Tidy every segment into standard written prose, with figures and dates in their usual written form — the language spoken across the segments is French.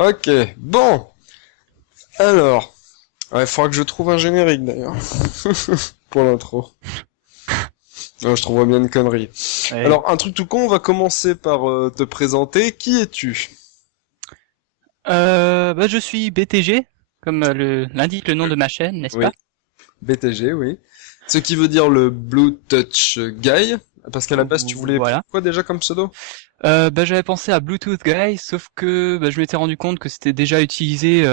Ok, bon. Alors, il faudra que je trouve un générique d'ailleurs pour l'intro. Non, je trouverais bien une connerie. Ouais. Alors, un truc tout con, on va commencer par te présenter. Qui es-tu? Je suis BTG, comme l'indique le nom de ma chaîne, n'est-ce Oui, pas? BTG, oui. Ce qui veut dire le Blue Touch Guy, parce qu'à la base, tu voulais Voilà. quoi déjà comme pseudo? J'avais pensé à Bluetooth Guy, sauf que je m'étais rendu compte que c'était déjà utilisé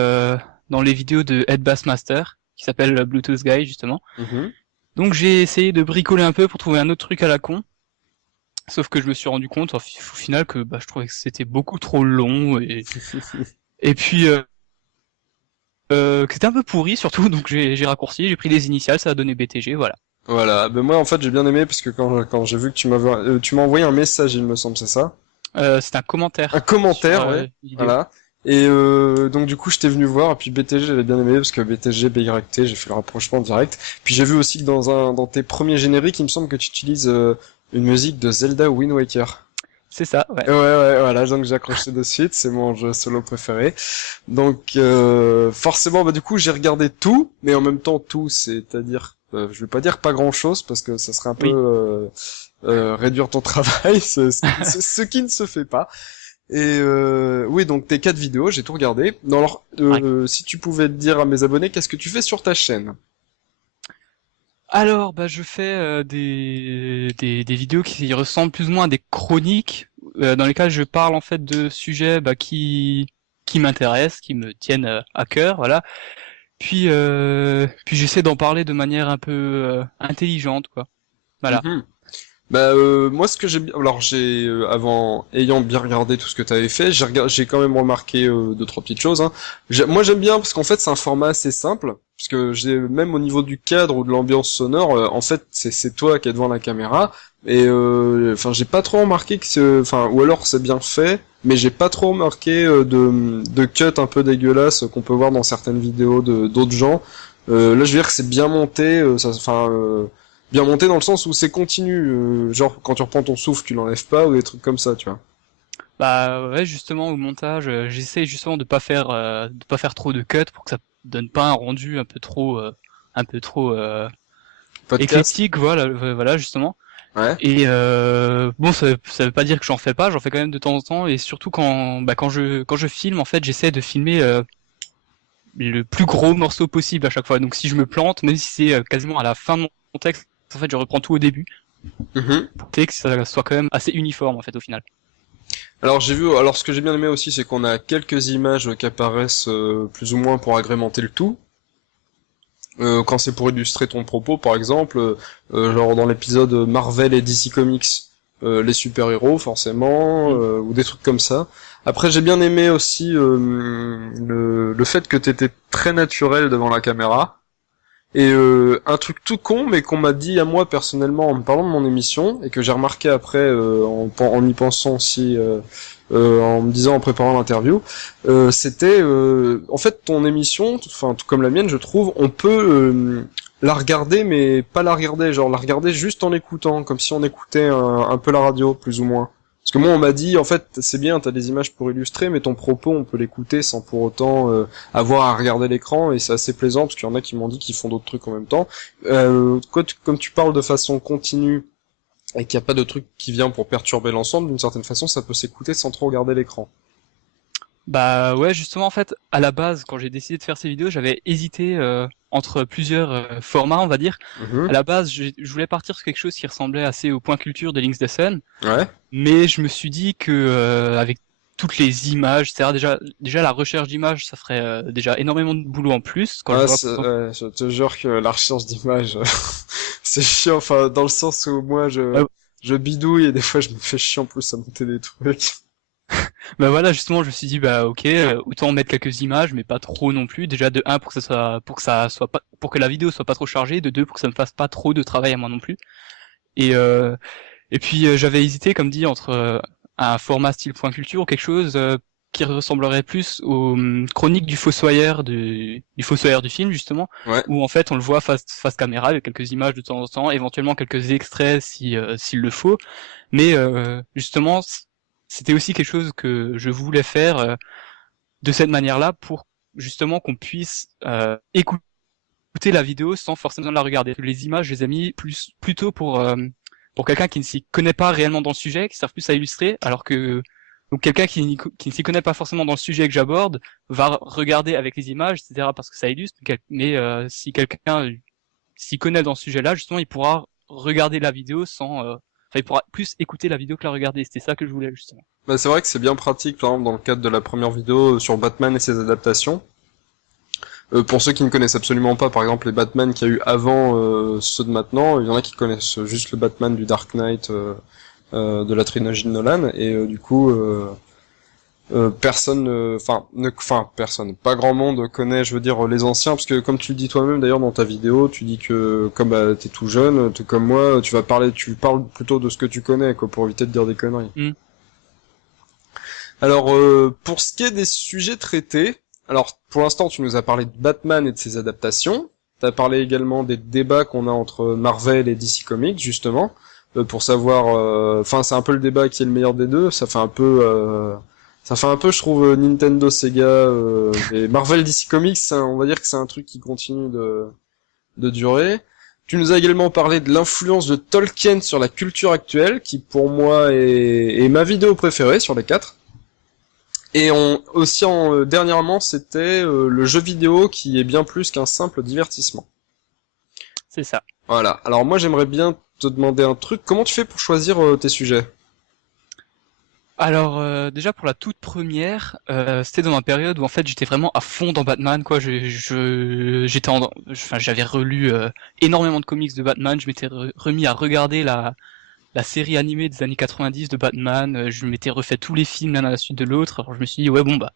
dans les vidéos de Ed Bassmaster, qui s'appelle Bluetooth Guy justement. Mhm. Donc j'ai essayé de bricoler un peu pour trouver un autre truc à la con, sauf que je me suis rendu compte au final que je trouvais que c'était beaucoup trop long et puis que c'était un peu pourri surtout, donc j'ai raccourci, j'ai pris les initiales, ça a donné BTG, voilà. Voilà, ben moi en fait j'ai bien aimé parce que quand j'ai vu que tu m'as envoyé un message, il me semble, c'est ça? C'est un Un commentaire sur commentaire, ouais. vidéo. Voilà. Et donc du coup, j'étais venu voir, et puis BTG, j'avais bien aimé, parce que BTG, BYT, j'ai fait le rapprochement direct. Puis j'ai vu aussi que dans tes premiers génériques, il me semble que tu utilises une musique de Zelda ou Wind Waker. C'est ça, ouais. Ouais, voilà, donc j'ai accroché de suite, c'est mon jeu solo préféré. Donc forcément, bah du coup, j'ai regardé tout, mais en même temps tout, c'est-à-dire, je vais pas dire pas grand-chose, parce que ça serait un peu Oui. réduire ton travail, ce qui ne se fait pas. Et oui, donc tes 4 vidéos, j'ai tout regardé. Non, alors, Ouais. si tu pouvais dire à mes abonnés, qu'est-ce que tu fais sur ta chaîne? Alors, je fais des vidéos qui ressemblent plus ou moins à des chroniques, dans lesquelles je parle en fait de sujets qui m'intéressent, qui me tiennent à cœur, voilà. Puis j'essaie d'en parler de manière un peu intelligente, quoi. Voilà. Mhm. Bah moi ce que j'ai alors j'ai avant ayant bien regardé tout ce que tu avais fait, j'ai quand même remarqué deux trois petites choses hein. Moi j'aime bien parce qu'en fait c'est un format assez simple parce que j'ai même au niveau du cadre ou de l'ambiance sonore en fait c'est toi qui es devant la caméra et enfin j'ai pas trop remarqué que enfin ou alors c'est bien fait mais j'ai pas trop remarqué de cuts un peu dégueulasses qu'on peut voir dans certaines vidéos de d'autres gens. Là je veux dire que c'est bien monté ça enfin bien monté dans le sens où c'est continu, genre quand tu reprends ton souffle, tu l'enlèves pas ou des trucs comme ça, tu vois. Bah ouais, justement au montage, j'essaie justement de pas faire trop de cuts pour que ça donne pas un rendu un peu trop Podcast. éclectique, voilà, voilà justement. Ouais. Et bon, ça veut pas dire que j'en fais quand même de temps en temps, et surtout quand je filme, en fait, j'essaie de filmer le plus gros morceau possible à chaque fois. Donc si je me plante, même si c'est quasiment à la fin de mon texte, en fait, je reprends tout au début Mhm. pour que ça soit quand même assez uniforme en fait au final. Alors j'ai vu, alors ce que j'ai bien aimé aussi, c'est qu'on a quelques images qui apparaissent plus ou moins pour agrémenter le tout. Quand c'est pour illustrer ton propos, par exemple, genre dans l'épisode Marvel et DC Comics, les super-héros forcément, Mm. ou des trucs comme ça. Après, j'ai bien aimé aussi le fait que t'étais très naturel devant la caméra. Et un truc tout con, mais qu'on m'a dit à moi personnellement en me parlant de mon émission, et que j'ai remarqué après en y pensant aussi, en me disant en préparant l'interview, c'était en fait ton émission, enfin tout comme la mienne, je trouve, on peut la regarder, mais pas la regarder, genre la regarder juste en l'écoutant, comme si on écoutait un peu la radio, plus ou moins. Parce que moi, on m'a dit, en fait, c'est bien, t'as des images pour illustrer, mais ton propos, on peut l'écouter sans pour autant avoir à regarder l'écran, et c'est assez plaisant, parce qu'il y en a qui m'ont dit qu'ils font d'autres trucs en même temps. Comme tu parles de façon continue, et qu'il n'y a pas de truc qui vient pour perturber l'ensemble, d'une certaine façon, ça peut s'écouter sans trop regarder l'écran. Bah ouais, justement en fait, à la base, quand j'ai décidé de faire ces vidéos, j'avais hésité entre plusieurs formats, on va dire. À Mhm. la base, je voulais partir sur quelque chose qui ressemblait assez au point culture de Link's Descent, Ouais. mais je me suis dit que avec toutes les images, c'est-à-dire déjà la recherche d'images, ça ferait déjà énormément de boulot en plus quand je Ah, vois par exemple. je te jure que la recherche d'images, c'est chiant, enfin, dans le sens où moi, Ouais, je bidouille, et des fois, je me fais chier en plus à monter des trucs. bah voilà, justement, je me suis dit bah ok, autant mettre quelques images, mais pas trop non plus. Déjà de un pour que ça soit pas pour que la vidéo soit pas trop chargée, de deux pour que ça me fasse pas trop de travail à moi non plus. Et puis j'avais hésité, comme dit, entre un format style point culture ou quelque chose qui ressemblerait plus aux chroniques du fossoyeur du film justement, Ouais. où en fait on le voit face caméra avec quelques images de temps en temps, éventuellement quelques extraits si s'il le faut. Mais justement c'était aussi quelque chose que je voulais faire de cette manière-là pour justement qu'on puisse écouter la vidéo sans forcément la regarder. Les images, je les ai mis plutôt pour quelqu'un qui ne s'y connaît pas réellement dans le sujet, qui servent plus à illustrer, alors que donc quelqu'un qui ne s'y connaît pas forcément dans le sujet que j'aborde va regarder avec les images, etc. parce que ça illustre. Mais si quelqu'un s'y connaît dans ce sujet-là, justement, il pourra regarder la vidéo enfin, il pourra plus écouter la vidéo que la regarder. C'était ça que je voulais justement. Bah, c'est vrai que c'est bien pratique, par exemple, dans le cadre de la première vidéo sur Batman et ses adaptations. Pour ceux qui ne connaissent absolument pas, par exemple, les Batman qu'il y a eu avant ceux de maintenant, il y en a qui connaissent juste le Batman du Dark Knight de la trilogie de Nolan, et du coup, personne, personne, pas grand monde connaît, je veux dire, les anciens, parce que comme tu le dis toi-même d'ailleurs dans ta vidéo, tu dis que comme t'es tout jeune, tout comme moi, tu parles plutôt de ce que tu connais, quoi, pour éviter de dire des conneries. Alors, pour ce qui est des sujets traités, alors pour l'instant tu nous as parlé de Batman et de ses adaptations, t'as parlé également des débats qu'on a entre Marvel et DC Comics, justement, pour savoir, c'est un peu le débat qui est le meilleur des deux, ça fait un peu, je trouve, Nintendo, Sega, et Marvel, DC Comics, on va dire que c'est un truc qui continue de durer. Tu nous as également parlé de l'influence de Tolkien sur la culture actuelle, qui pour moi est ma vidéo préférée sur les 4. Et dernièrement, c'était le jeu vidéo qui est bien plus qu'un simple divertissement. C'est ça. Voilà. Alors moi, j'aimerais bien te demander un truc. Comment tu fais pour choisir tes sujets ? Alors déjà pour la toute première, c'était dans ma période où en fait j'étais vraiment à fond dans Batman, quoi. J'avais relu énormément de comics de Batman. Je m'étais remis à regarder la série animée des années 90 de Batman. Je m'étais refait tous les films l'un à la suite de l'autre. Alors je me suis dit ouais bon bah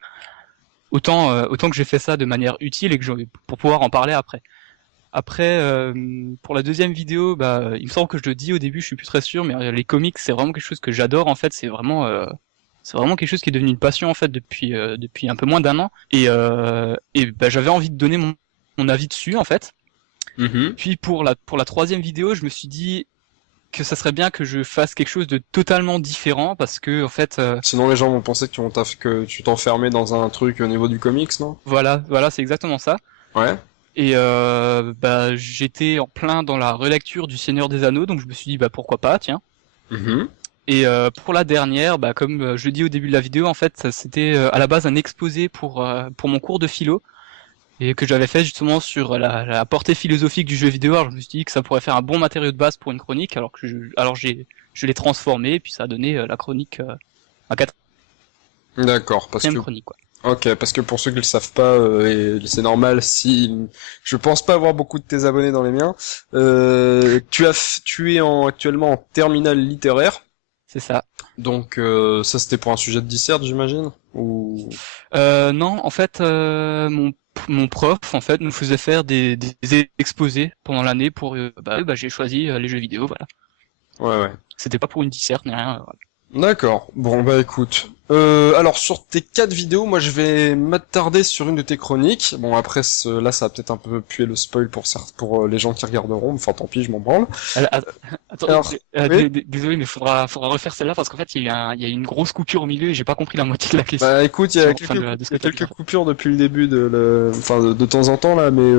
autant que j'ai fait ça de manière utile et pour pouvoir en parler après. Après, pour la deuxième vidéo, bah, il me semble que je le dis au début, je suis plus très sûr, mais les comics, c'est vraiment quelque chose que j'adore. En fait, c'est vraiment quelque chose qui est devenu une passion en fait depuis un peu moins d'un an. Et bah, j'avais envie de donner mon avis dessus en fait. Puis pour la troisième vidéo, je me suis dit que ça serait bien que je fasse quelque chose de totalement différent parce que en fait. Sinon, les gens vont penser que tu t'enfermais dans un truc au niveau du comics, non ? Voilà, c'est exactement ça. Ouais. Et bah j'étais en plein dans la relecture du Seigneur des Anneaux, donc je me suis dit bah pourquoi pas, tiens. Et pour la dernière, bah comme je le dis au début de la vidéo, en fait c'était à la base un exposé pour mon cours de philo et que j'avais fait justement sur la portée philosophique du jeu vidéo. Alors je me suis dit que ça pourrait faire un bon matériau de base pour une chronique, alors que je l'ai transformé et puis ça a donné la chronique à D'accord, parce que chronique quoi. Ok, parce que pour ceux qui le savent pas, et c'est normal si je pense pas avoir beaucoup de tes abonnés dans les miens, tu es actuellement en terminale littéraire. C'est ça. Donc ça c'était pour un sujet de dissert, j'imagine, ou non, en fait mon prof en fait nous faisait faire des exposés pendant l'année pour j'ai choisi les jeux vidéo, voilà. Ouais. C'était pas pour une disserte ni rien. Voilà. D'accord. Bon bah écoute. Alors sur tes 4 vidéos, moi je vais m'attarder sur une de tes chroniques. Bon après là ça va peut-être un peu puer le spoil pour les gens qui regarderont. Enfin tant pis, je m'en branle. Attends, oui désolé mais faudra refaire celle-là parce qu'en fait il y a eu une grosse coupure au milieu et j'ai pas compris la moitié de la question. Bah écoute, il y a quelques coupures depuis le début de temps en temps là, mais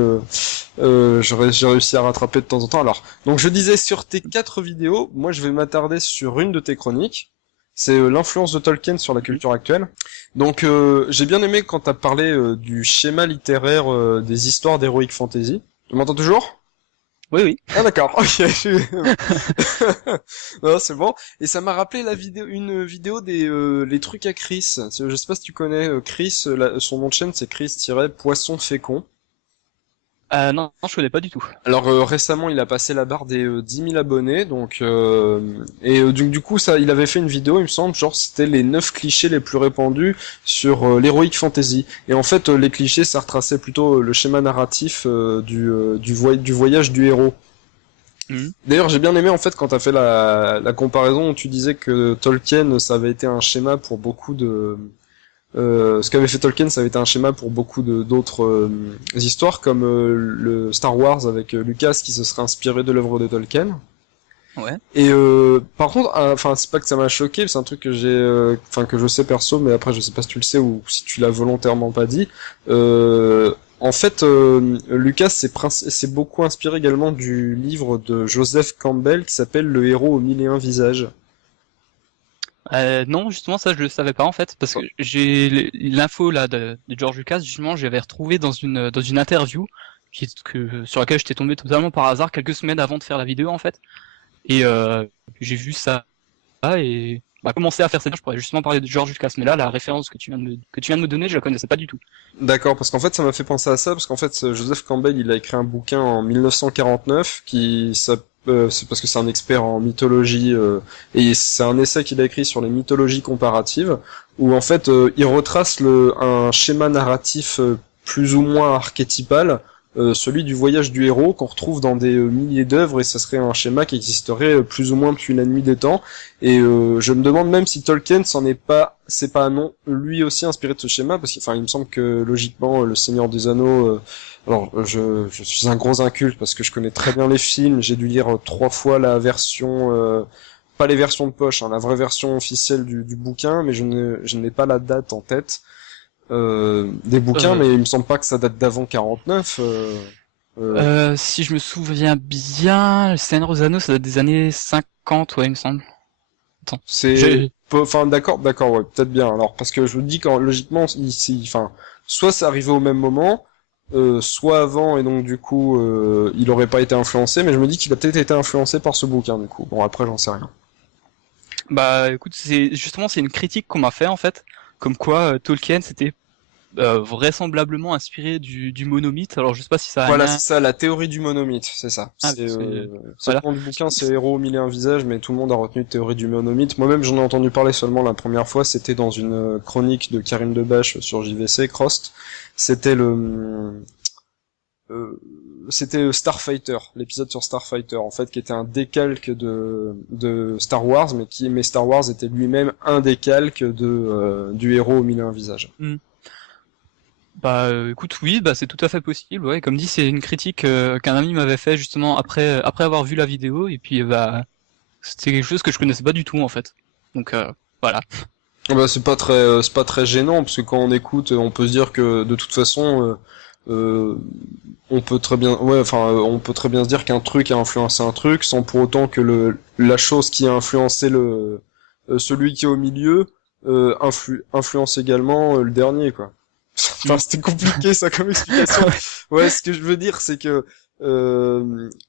j'ai réussi à rattraper de temps en temps. Alors donc je disais sur tes 4 vidéos, moi je vais m'attarder sur une de tes chroniques. C'est l'influence de Tolkien sur la culture actuelle. Donc j'ai bien aimé quand t'as parlé du schéma littéraire des histoires d'heroic fantasy. Tu m'entends toujours ? Oui. Ah d'accord, ok. Non, c'est bon. Et ça m'a rappelé une vidéo des les trucs à Chris. Je sais pas si tu connais Chris, son nom de chaîne c'est Chris-Poisson fécond. Non, je connais pas du tout. Alors récemment, il a passé la barre des 10 000 abonnés, donc du coup, il avait fait une vidéo, il me semble, genre c'était les 9 clichés les plus répandus sur l'heroic fantasy. Et en fait, les clichés, ça retraçait plutôt le schéma narratif du voyage du héros. D'ailleurs, j'ai bien aimé en fait quand t'as fait la comparaison où tu disais que Tolkien, ça avait été un schéma pour beaucoup de ce qu'avait fait Tolkien, ça avait été un schéma pour beaucoup d'autres histoires, comme le Star Wars avec Lucas qui se serait inspiré de l'œuvre de Tolkien. Ouais. Et par contre, enfin c'est pas que ça m'a choqué, c'est un truc que enfin que je sais perso, mais après je sais pas si tu le sais ou si tu l'as volontairement pas dit. En fait, Lucas s'est beaucoup inspiré également du livre de Joseph Campbell qui s'appelle Le héros aux mille et un visages. Non, justement, ça, je le savais pas, en fait, parce que j'ai l'info, là, de George Lucas, justement, j'avais retrouvé dans une interview, sur laquelle j'étais tombé totalement par hasard quelques semaines avant de faire la vidéo, en fait. Et, j'ai vu ça, et, bah, commencer à faire ça, je pourrais justement parler de George Lucas, mais là, la référence que tu viens de me donner, je la connaissais pas du tout. D'accord, parce qu'en fait ça m'a fait penser à ça, parce qu'en fait Joseph Campbell il a écrit un bouquin en 1949 c'est parce que c'est un expert en mythologie et c'est un essai qu'il a écrit sur les mythologies comparatives où en fait il retrace un schéma narratif plus ou moins archétypal, celui du voyage du héros qu'on retrouve dans des milliers d'œuvres et ça serait un schéma qui existerait plus ou moins depuis la nuit des temps et je me demande même si Tolkien c'est pas non lui aussi inspiré de ce schéma parce qu'il il me semble que logiquement le Seigneur des Anneaux je suis un gros inculte parce que je connais très bien les films, j'ai dû lire 3 fois la version pas les versions de poche, hein, la vraie version officielle du bouquin, mais je n'ai pas la date en tête des bouquins, mais il me semble pas que ça date d'avant 49. Si je me souviens bien, le Seigneur aux Anneaux, ça date des années 50, ouais, il me semble. Attends. Enfin, d'accord, ouais, peut-être bien. Alors, parce que je vous dis quand logiquement, soit c'est arrivé au même moment, soit avant, et donc du coup, il aurait pas été influencé, mais je me dis qu'il a peut-être été influencé par ce bouquin, du coup. Bon, après, j'en sais rien. Bah, écoute, c'est une critique qu'on m'a fait, en fait, comme quoi Tolkien s'était vraisemblablement inspiré du monomythe. Alors, je sais pas si ça a un Voilà, lien. c'est ça, la théorie du monomythe, c'est ça. Ah, C'est le voilà. nom du bouquin, c'est Héros au mille et un visages, mais tout le monde a retenu théorie du monomythe. Moi-même, j'en ai entendu parler seulement la première fois, c'était dans une chronique de Karim Debache sur JVC, Crost. C'était euh, c'était Starfighter, l'épisode sur Starfighter, en fait, qui était un décalque de Star Wars, mais Star Wars était lui-même un décalque du Héros au mille et un visages. Hmm. Bah, écoute, oui, bah c'est tout à fait possible. Ouais, comme dit, c'est une critique qu'un ami m'avait fait justement après avoir vu la vidéo, et puis bah c'était quelque chose que je connaissais pas du tout en fait. Donc voilà. Ah bah, c'est pas très gênant parce que quand on écoute, on peut se dire que de toute façon, on peut très bien, on peut très bien se dire qu'un truc a influencé un truc sans pour autant que la chose qui a influencé celui qui est au milieu, influence également le dernier, quoi. Enfin, c'était compliqué ça comme explication. Ouais, ce que je veux dire, c'est que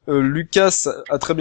Lucas a très bien